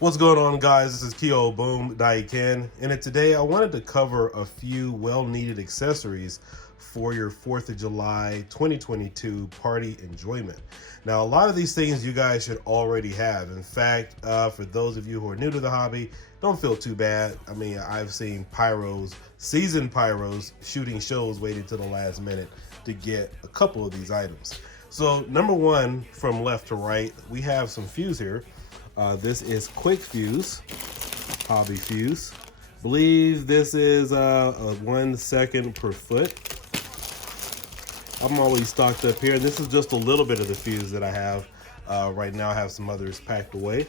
What's going on, guys? This is kioboomdiekin, and today I wanted to cover a few well-needed accessories for your 4th of July 2022 party enjoyment. Now, a lot of these things you guys should already have. In fact, for those of you who are new to the hobby, don't feel too bad. I mean, I've seen pyros, seasoned pyros, shooting shows waiting to the last minute to get a couple of these items. So, number one, from left to right, we have some fuse here. This is quick fuse, hobby fuse. Believe this is a 1 second per foot. I'm always stocked up here. This is just a little bit of the fuse that I have. Right now I have some others packed away.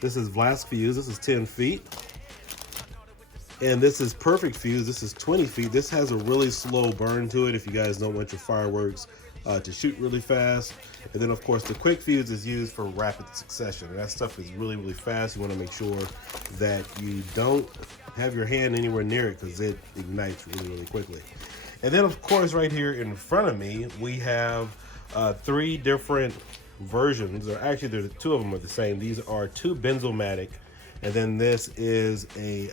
This is blast fuse. This is 10 feet. And this is perfect fuse. This is 20 feet. This has a really slow burn to it if you guys don't want your fireworks to shoot really fast. And then of course the quick fuse is used for rapid succession. And that stuff is really, really fast. You want to make sure that you don't have your hand anywhere near it because it ignites really, really quickly. And then of course right here in front of me, we have 3 different versions, or actually there's 2 of them are the same. These are 2 benzomatic, and then this is a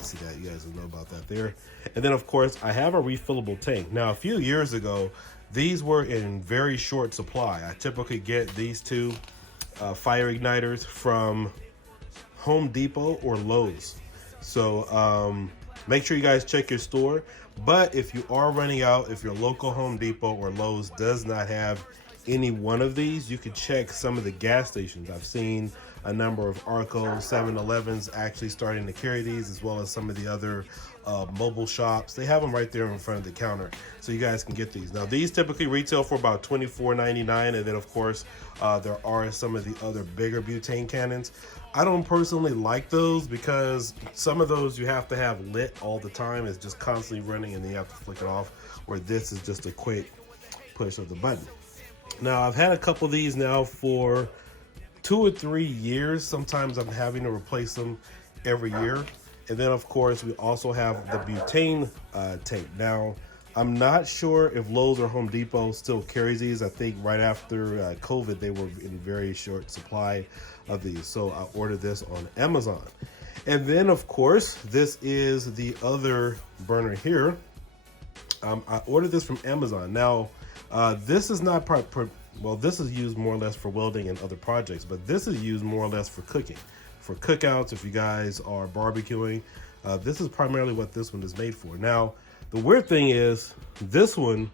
see that, you guys will know about that there. And then of course I have a refillable tank. Now a few years ago these were in very short supply. I typically get these 2 fire igniters from Home Depot or Lowe's. So make sure you guys check your store. But if you are running out, if your local Home Depot or Lowe's does not have any one of these, you can check some of the gas stations. I've seen a number of Arco 7-Elevens actually starting to carry these, as well as some of the other mobile shops. They have them right there in front of the counter, so you guys can get these. Now these typically retail for about $24.99, and then of course there are some of the other bigger butane cannons. I don't personally like those because some of those you have to have lit all the time. It's just constantly running and then you have to flick it off, where this is just a quick push of the button. Now I've had a couple of these now for 2 or 3 years. Sometimes I'm having to replace them every year. And then of course we also have the butane tank. Now I'm not sure if Lowe's or Home Depot still carries these. I think right after COVID they were in very short supply of these, so I ordered this on Amazon. And then of course this is the other burner here. I ordered this from Amazon. Now this is not well, this is used more or less for welding and other projects, but this is used more or less for cooking, for cookouts. If you guys are barbecuing, this is primarily what this one is made for. Now the weird thing is this one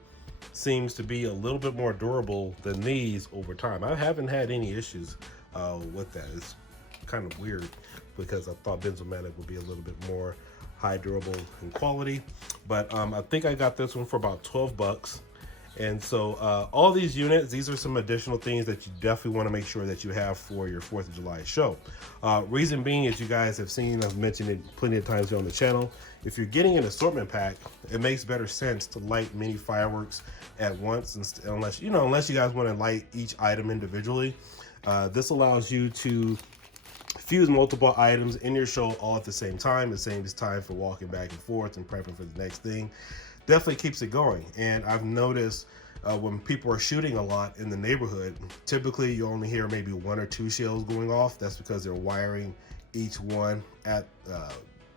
seems to be a little bit more durable than these over time. I haven't had any issues with that. It's kind of weird because I thought benzomatic would be a little bit more high durable in quality, but I think I got this one for about 12 bucks. And so all these units, these are some additional things that you definitely want to make sure that you have for your 4th of July show. Reason being, as you guys have seen, I've mentioned it plenty of times here on the channel, if you're getting an assortment pack, it makes better sense to light many fireworks at once, unless you guys want to light each item individually. This allows you to fuse multiple items in your show all at the same time. It saves time for walking back and forth and prepping for the next thing. Definitely keeps it going. And I've noticed when people are shooting a lot in the neighborhood, typically you only hear maybe 1 or 2 shells going off. That's because they're wiring each one at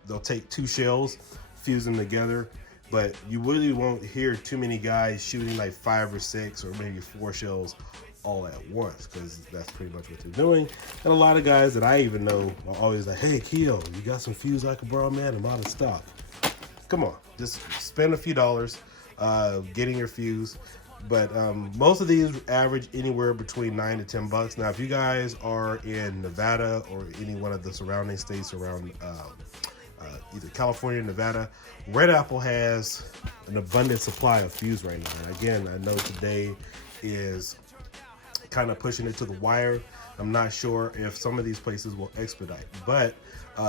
they'll take 2 shells, fuse them together, but you really won't hear too many guys shooting like 5 or 6 or maybe 4 shells all at once, because that's pretty much what they're doing. And a lot of guys that I even know are always like, hey Keo, you got some fuse I can borrow? Man, I'm out of stock. Come on, just spend a few dollars getting your fuse. But most of these average anywhere between $9 to 10 bucks. Now if you guys are in Nevada or any one of the surrounding states around either California or Nevada, Red Apple has an abundant supply of fuse right now. And again, I know today is kind of pushing it to the wire. I'm not sure if some of these places will expedite, but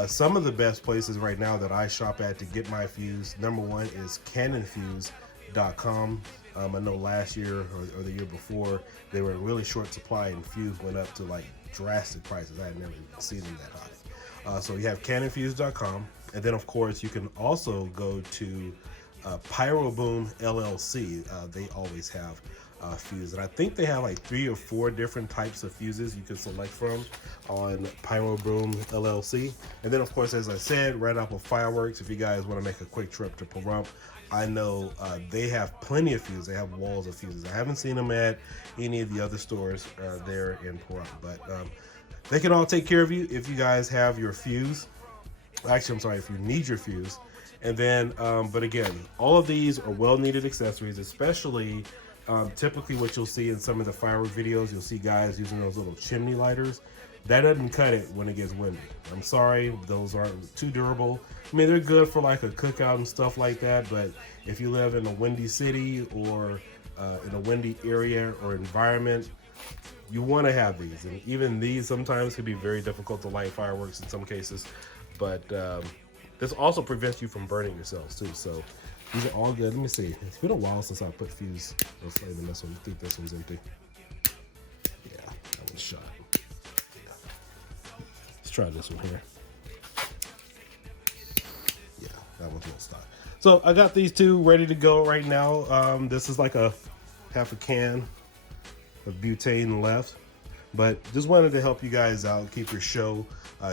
some of the best places right now that I shop at to get my fuse, number one is canonfuse.com. I know last year or the year before they were in really short supply and fuse went up to like drastic prices. I had never seen them that high. So you have canonfuse.com, and then of course you can also go to Pyro Boom LLC. They always have fuse. And I think they have like 3 or 4 different types of fuses you can select from on Pyro Boom LLC. And then of course, as I said, Redapplefireworks, if you guys want to make a quick trip to Pahrump, I know they have plenty of fuses. They have walls of fuses. I haven't seen them at any of the other stores there in Pahrump, but they can all take care of you if you guys have your fuse. Actually, I'm sorry, if you need your fuse. And then, but again, all of these are well-needed accessories, especially typically what you'll see in some of the firework videos, you'll see guys using those little chimney lighters. That doesn't cut it when it gets windy. I'm sorry, those aren't too durable. I mean, they're good for like a cookout and stuff like that, but if you live in a windy city or in a windy area or environment, you want to have these. And even these sometimes can be very difficult to light fireworks in some cases, but this also prevents you from burning yourselves too. So these are all good. Let me see. It's been a while since I put fuse or flame in this one. I think this one's empty. Yeah, that one's shot. Yeah. Let's try this one here. Yeah, that one's won't stop. So I got these two ready to go right now. This is like a half a can of butane left, but just wanted to help you guys out, keep your show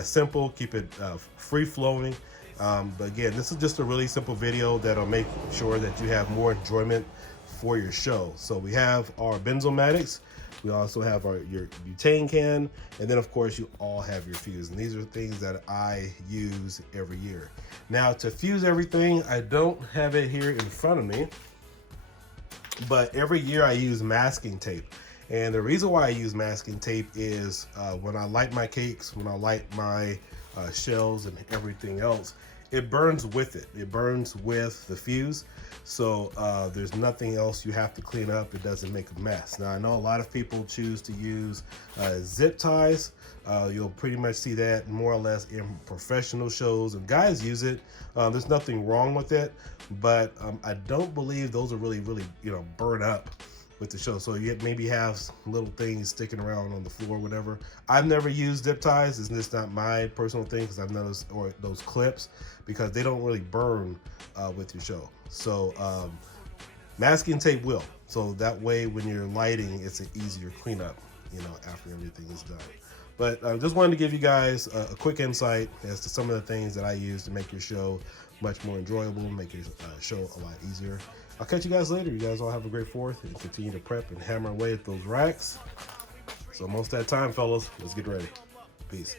simple, keep it free flowing. But again, this is just a really simple video that'll make sure that you have more enjoyment for your show. So we have our benzomatics, we also have your butane can, and then of course you all have your fuse. And these are things that I use every year. Now to fuse everything, I don't have it here in front of me, but every year I use masking tape. And the reason why I use masking tape is when I light my cakes, when I light my shells and everything else, it burns with it. It burns with the fuse. So there's nothing else you have to clean up. It doesn't make a mess. Now I know a lot of people choose to use zip ties. You'll pretty much see that more or less in professional shows, and guys use it. There's nothing wrong with it, but I don't believe those are really, burn up with the show. So you maybe have little things sticking around on the floor, whatever. I've never used zip ties. It's just not my personal thing, because I've noticed, or those clips, because they don't really burn with your show. So masking tape will. So that way when you're lighting, it's an easier cleanup, after everything is done. But I just wanted to give you guys a quick insight as to some of the things that I use to make your show much more enjoyable, make your show a lot easier. I'll catch you guys later. You guys all have a great 4th and continue to prep and hammer away at those racks. So most of that time, fellas, let's get ready. Peace.